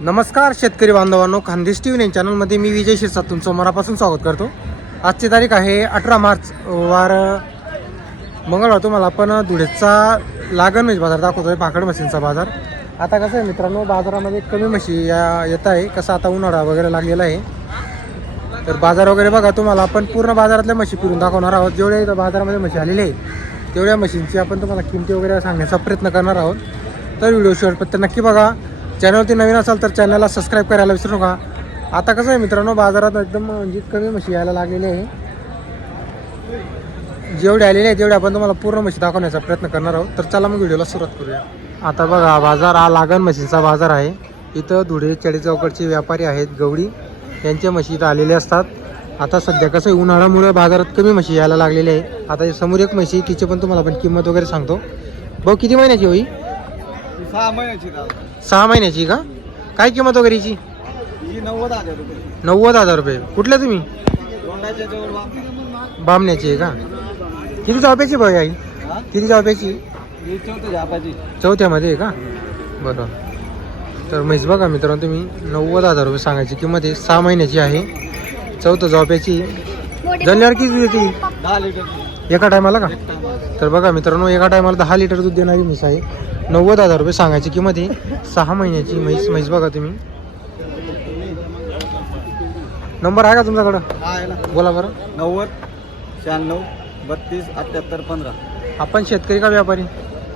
नमस्कार शेतकरी बांधवांनो. खानदेश टी व्ही चॅनलमध्ये मी विजय शिरसा तुमचं मनापासून स्वागत करतो. आजची तारीख आहे अठरा मार्च वार मंगळवार तुम्हाला आपण धुळेचा लागण म्हशी बाजार दाखवतोय भाकड म्हशींचा बाजार. आता कसं आहे मित्रांनो बाजारामध्ये कमी म्हशी या येत आहे. कसं आता उन्हाळा वगैरे लागलेला आहे. तर बाजार वगैरे बघा तुम्हाला आपण पूर्ण बाजारातल्या म्हशी फिरून दाखवणार आहोत. जेवढ्या इथं बाजारामध्ये म्हशी आलेल्या आहे तेवढ्या म्हशींची आपण तुम्हाला किमती वगैरे सांगण्याचा प्रयत्न करणार आहोत. तर व्हिडिओ शेवटपर्यंत नक्की बघा. चॅनलवरती नवीन असाल तर चॅनलला सबस्क्राईब करायला विसरू नका. आता कसं आहे मित्रांनो बाजारात एकदम म्हणजे कमी म्हशी यायला लागलेली आहे. जेवढे आलेले आहे तेवढे आपण तुम्हाला पूर्ण म्हशी दाखवण्याचा प्रयत्न करणार आहोत. तर चला मग व्हिडिओला सुरुवात करूया. आता बघा बाजार हा लागण म्हशींचा बाजार आहे. इथं धुळे चाळीस चौकडचे व्यापारी आहेत गवडी यांच्या म्हशी इथं आलेले असतात. आता सध्या कसं आहे उन्हाळ्यामुळे बाजारात कमी म्हशी यायला लागलेले आहे आता समोर एक म्हशी तिचे तिची पण तुम्हाला आपण किंमत वगैरे सांगतो. भाऊ किती महिन्याची होई सहा महिन्याची राव. सहा महिन्याची का? काय किंमत वगैरे हिची? ही नव्वद हजार रुपये. नव्वद हजार रुपये. कुठल्या तुम्ही? दोंडाच्या जवळ वाप- बामण्याची आहे का? किती जॉब्याची भाऊ आई हा? किती जॉब्याची ही चौथी झापाची चौथ्यामध्ये आहे का? बरं. तर म्हैस बघा मित्रांनो तुम्ही नव्वद हजार रुपये सांगायची किंमत आहे. सहा महिन्याची आहे. चौथं जॉब्याची जल्ल्यावर किती देते दहा लिटर एका टायमाला का? एक टायमाला. तर बघा मित्रांनो एका टायमाला दहा लिटर दूध देणारी म्हैस आहे. नव्वद हजार रुपये सांगायची किंमत आहे सहा महिन्याची म्हैस म्हैस बघा तुम्ही. नंबर आहे का तुमच्याकडं? हा आहे ना. बोला बरं. नव्वद शहाण्णव बत्तीस अठ्ठ्याहत्तर पंधरा. आपण शेतकरी का व्यापारी?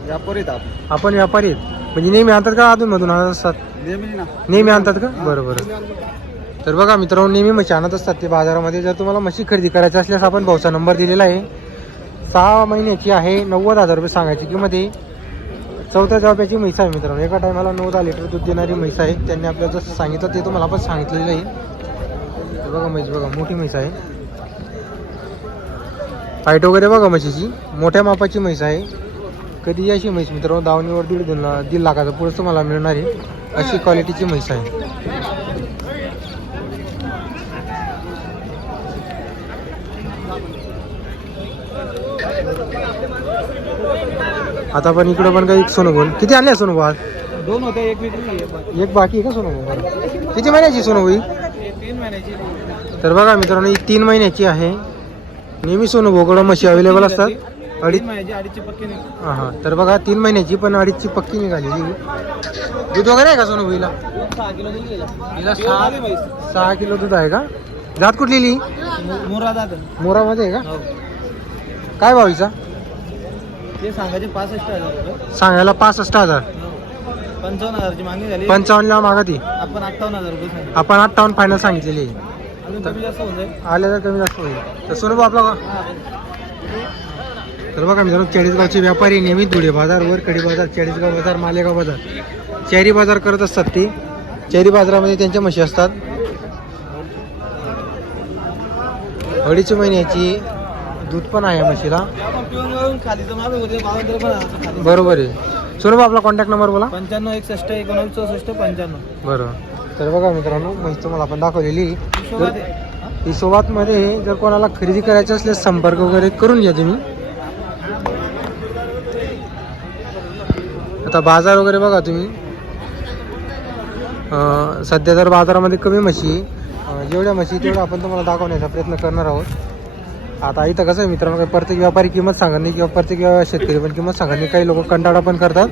व्यापारीत आपण. आपण व्यापारी आहेत. म्हणजे नेहमी आणतात का अधूनमधून आणत असतात? नेहमी ना. नेहमी आणतात का? बरं बरं. तर बघा मित्रांनो नेहमी म्हशी आणत असतात ते बाजारामध्ये. जर तुम्हाला म्हशी खरेदी करायची असल्यास आपण भाऊचा नंबर दिलेला आहे. सहा महिन्याची आहे नव्वद हजार रुपये सांगायची किंमत आहे चौथ्या जबाब्याची म्हैस आहे मित्रांनो. एका टायमाला नऊ दहा लिटर दूध देणारी म्हैस आहे. त्यांनी आपल्याला जसं सांगितलं ते तुम्हाला आपण सांगितलेलं आहे. बघा म्हैस बघा मोठी म्हैस आहे. हाईट वगैरे बघा म्हशीची. मोठ्या मापाची म्हैस आहे. कधी अशी म्हैस मित्रांनो दावणीवर दीड दोन ला- दीड लाखाचं पुढं तुम्हाला मिळणार आहे. अशी क्वालिटीची म्हैस आहे. आता पण इकडं पण काही सोनू बोल किती आणले सोनू भाऊ दोन होते एक विकली एक बाकी. आहे का सोनू भाऊ किती महिन्याची सोनू भाई तीन महिन्याची. तर बघा मित्रांनो ही तीन महिन्याची आहे. नेहमी सोनू भाऊकडं म्हशी अवेलेबल असतात. अडीच अडीचची पक्की नाही हां हां तर बघा तीन महिन्याची पण अडीचची पक्की निघालेली दूध वगैरे आहे का सोनू भाईला सहा किलो दूध आहे का? जात कुठलेली? मु- मुर्रा दादा मोरामध्ये आहे का? हो. काय भावीचा ते सांगायचे पासष्ट हजार रुपये सांगायला पासष्ट हजार. पंचावन्न हजारची मागणी झाली. पंचावन्नला मागती आपण अठ्ठावन्न हजार रुपये सांगितले. आपण अठ्ठावन्न फायनल सांगितलेली. आहे अजून कमी जास्त होऊन जाईल. आल्या तर कमी जास्त होईल. तर भाऊ आपला का हा. तर बघा मित्रांनो चाळीसगावचे व्यापारी नेहमी धुळे बाजार वरकडी बाजार चाळीसगाव बाजार मालेगाव बाजार. चेरी बाजार करत असतात ते. चेरी बाजारामध्ये त्यांच्या म्हशी असतात. अडीच महिन्याची दूध पण आहे म्हशीला. तर बरोबर आहे. भाऊ आपला कॉन्टॅक्ट नंबर बोला. पंच्याण्णव एकसष्ट एकोणावीस चौसष्ट पंच्याण्णव. बरोबर तर बघा मित्रांनो म्हैस तुम्हाला आपण दाखवलेली. हिशोबात आहे. हा? ही सोबतमध्ये जर कोणाला खरेदी करायची असल्यास संपर्क वगैरे करून घ्या तुम्ही. आता बाजार वगैरे बघा तुम्ही. सध्या जर बाजारामध्ये कमी म्हशी जेवढ्या म्हशी तेवढ्या आपण तुम्हाला दाखवण्याचा प्रयत्न करणार आहोत. आता इथं कसं आहे मित्रांनो काही प्रत्येक व्यापारी किंमत सांगत नाही किंवा प्रत्येक शेतकरी पण किंमत सांगत नाही. काही लोक कंटाळा पण करतात.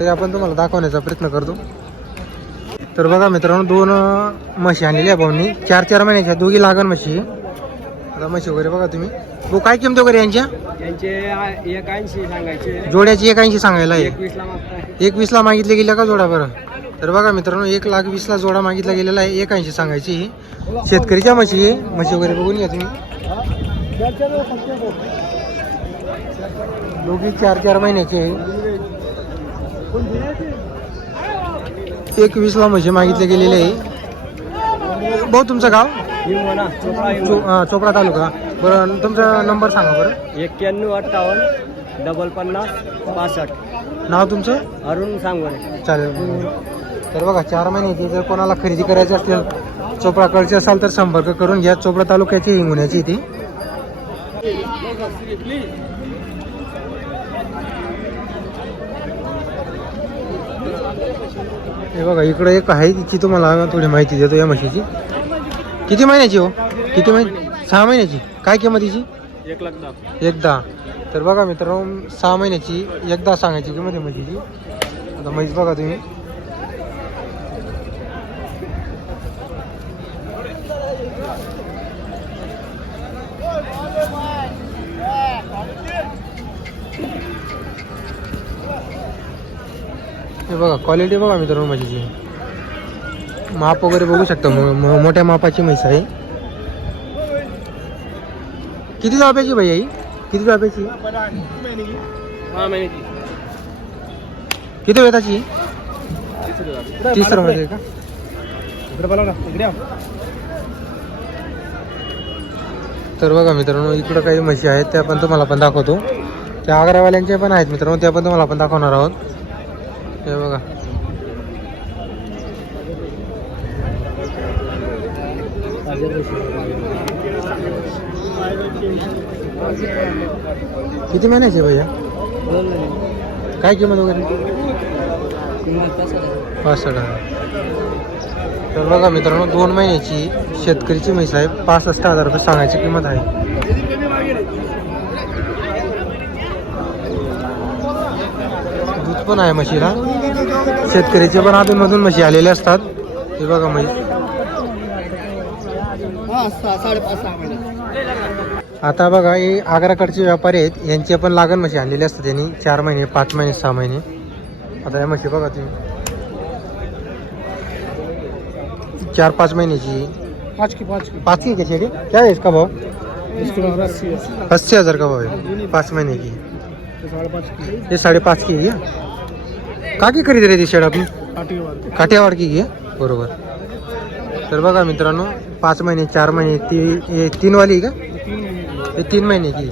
तरी आपण तुम्हाला दाखवण्याचा प्रयत्न करतो. तर बघा मित्रांनो दोन म्हशी आणलेल्या आहे भाऊंनी चार चार महिन्याच्या दोघी लागण म्हशी. आता म्हशी वगैरे बघा तुम्ही. भाऊ काय किंमत वगैरे यांच्या? यांचे एक ऐंशी सांगायचे. जोड्याची एक ऐंशी सांगायला आहे. एक वीसला मागितले गेल्या का जोडा बरं? तर बघा मित्रांनो एक लाख वीसला जोडा मागितला गेलेला आहे. एक ऐंशी सांगायची ही. शेतकरीच्या म्हशी म्हशी वगैरे बघून घ्या तुम्ही. दोघी चार चार महिन्याची आहे. एक वीसला म्हशी मागितले गेलेले आहे. भाऊ तुमचं गाव? चो अं, चोपडा तालुका. बरं तुमचा नंबर सांगा बरं. एक्क्याण्णव अठ्ठावन्न डबल पन्नास पासष्ट नाव तुमचं? अरुण सांगोरे. चालेल. तर बघा चार महिन्याची जर कोणाला खरेदी करायची असेल चोपडाकडची असाल तर संपर्क करून घ्या. चोपडा तालुक्याची हिंगुण्याची ती. हे बघा इकडे एक आहे तिची तुम्हाला थोडी माहिती देतो या म्हशीची. किती महिन्याची हो? किती महिने सहा महिन्याची? काय किंमत तिची? एक लाख दहा. एकदा तर बघा मित्रांनो सहा महिन्याची एकदा सांगायची किंमत आहे म्हशीची. आता म्हैस बघा तुम्ही. हे बघा क्वालिटी बघा मित्रांनो म्हशीची माप वगैरे बघू शकता मोठ्या मापाची म्हैस आहे. किती जाप्याची भाई आई? किती जाप्याची किती वेताची? तीस रुपये का? तर बघा मित्रांनो इकडं काही म्हशी आहेत त्या पण तुम्हाला पण दाखवतो. त्या आग्रावाल्यांच्या पण आहेत मित्रांनो त्या पण तुम्हाला पण दाखवणार आहोत. हे बघा. किती महिन्याचे भैया? काय किंमत वगैरे? पासष्ट हजार. तर बघा मित्रांनो दोन महिन्याची शेतकरीची म्हैस आहे. पासष्ट हजार रुपये सांगायची किंमत आहे. पण आहे म्हशीला. शेतकरीचे पण आधीमधून म्हशी आलेले असतात. हे बघा म्हैस. आता बघा हे आग्राकडचे व्यापारी आहेत. यांचे पण लागण म्हशी आणलेले असतात त्यांनी. चार महिने पाच महिने सहा महिने. आता या म्हशी बघा तुम्ही. चार पाच महिन्याची. पाच की पाच की पाच की क्या क्या है इसका भाव? अस्सी हजार का भाव है पाच महीने की साडेपाच की ये? साढ़े की है का की खरेदी रही ती शेड आपली? काठियावाड की आहे बरोबर. तर बघा मित्रांनो पाच महिने चार महिने ती तीन वाली का? हे तीन महिने की.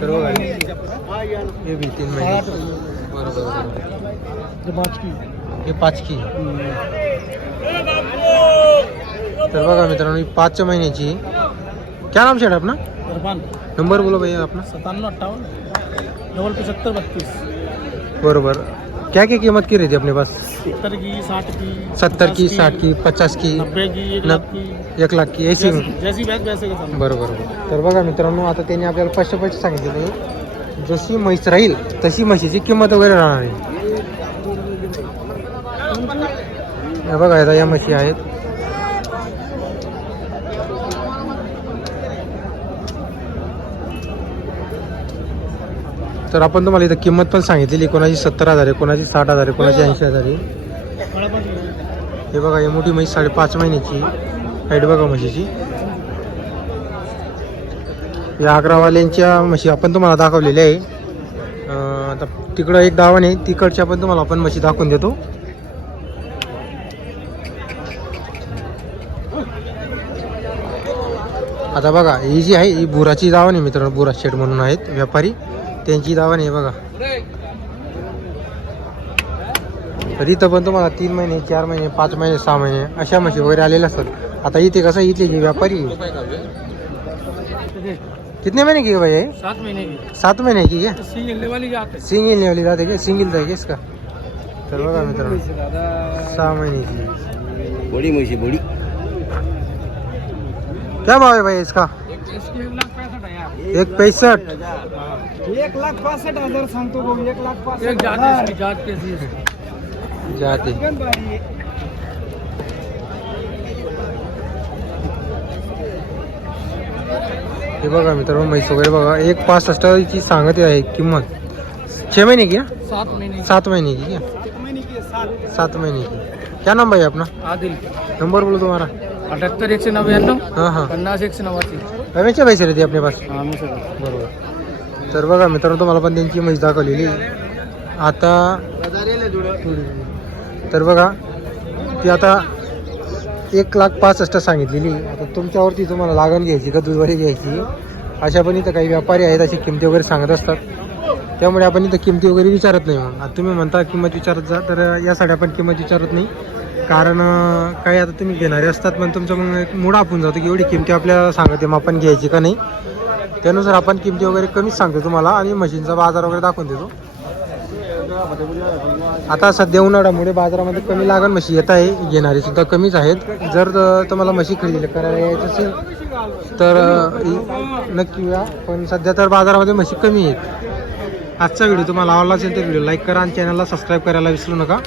तर बघा हे बी तीन महिने. बरोबर हे पाच की. तर बघा मित्रांनो ही पाच महिन्याची. क्या नाम शेड अरबान नंबर बोलो भैया अपना सत्तानवे अट्ठावन डबल पचहत्तर बत्तीस. बरोबर. क्या क्या कीमत की रही थी अपने पास? सत्तर की साठ की सत्तर की पचास साठ की पचास की नब्बे की एक लाख की। एक लाख की ऐसी जैसी जैसी बैग वैसे का सामान। बरोबर बरोबर. तर बघा मित्रांनो आता त्यांनी आपल्याला पाचशे पैसे सांगितलेले. जशी म्हैस राहील तशी म्हशीची किंमत वगैरे राहणार आहे. हे बघा आता या म्हशी आहेत. तर आपण तुम्हाला इथं किंमत पण सांगितलेली कोणाची सत्तर हजार आहे कोणाची साठ हजार आहे कोणाची ऐंशी हजार आहे. हे बघा ही मोठी म्हैस साडेपाच महिन्याची हाईट बघा म्हशीची. या अकरावाल्यांच्या म्हशी आपण तुम्हाला दाखवलेल्या आहे. आता तिकडं एक दावण आहे तिकडच्या पण तुम्हाला आपण म्हशी दाखवून देतो. आता बघा ही जी आहे ही बुराची दावण आहे मित्रांनो बुरा शेड म्हणून आहेत व्यापारी. त्यांची दावण आहे बघा. तर इथं पण तुम्हाला तीन महिने चार महिने पाच महिने सहा महिने अशा म्हशी वगैरे आलेल्या असतात. आता इथे कसं इथले जे व्यापारी कितने महीने की है? भैया सात महीने की. सात महीने की क्या सिंगल वाली जाते. सिंगल वाली जाते क्या सिंगल था क्या इसका? तर बघा मित्रांनो सहा महिन्याची बड़ी म्हशी बड़ी. क्या भाव है भाई इसका? एक पैंसठ। एक लाख पासष्ट हज़ार सांगतो भाऊ एक लाख पासष्ट जात जाते हे बघा मित्रांनो म्हैस वगैरे बघा एक पासष्टची सांगत आहे किंमत. छः महीने की क्या सात महीने. सात महीने की क्या? एक महीने की सात. महीने की. क्या नंबर है अपना आदिल. नंबर बोलो तुम्हारा अठहत्तर एक सौ नव्याण्णव हाँ हाँ. पन्नास एक सौ नव्वासी. हमेशा पैसे रहते अपने पास? हाँ मी सर बरोबर. तर बघा मित्रांनो तुम्हाला पण त्यांची म्हैस दाखवलेली. आता तर बघा ती आता एक लाख पासष्ट सांगितलेली. आता तुमच्यावरती तुम्हाला लागण घ्यायची का दुधवारी घ्यायची? अशा पण इथं काही व्यापारी आहेत अशी किमती वगैरे सांगत असतात. त्यामुळे आपण इथं किमती वगैरे विचारत नाही. मग आता तुम्ही म्हणता किंमत विचारत जा तर यासाठी आपण किंमत विचारत नाही. कारण काही आता तुम्ही घेणारे असतात पण तुमचं मग एक मूड आपण जातो की एवढी किमती आपल्याला सांगते मग आपण घ्यायची का नाही? त्यानुसार आपण किमती वगैरे कमीच सांगतो तुम्हाला आणि मशीनचा बाजार वगैरे दाखवून देतो. आता सध्या उन्हाळ्यामुळे बाजारामध्ये कमी लागण म्हशी येत आहे घेणारी सुद्धा कमीच आहेत. जर तुम्हाला म्हशी खरेदी करायला यायचं असेल तर नक्की या. पण सध्या तर बाजारामध्ये म्हशी कमी आहेत. आजचा व्हिडिओ तुम्हाला आवडला असेल तर व्हिडिओ लाईक करा आणि चॅनलला सबस्क्राईब करायला विसरू नका.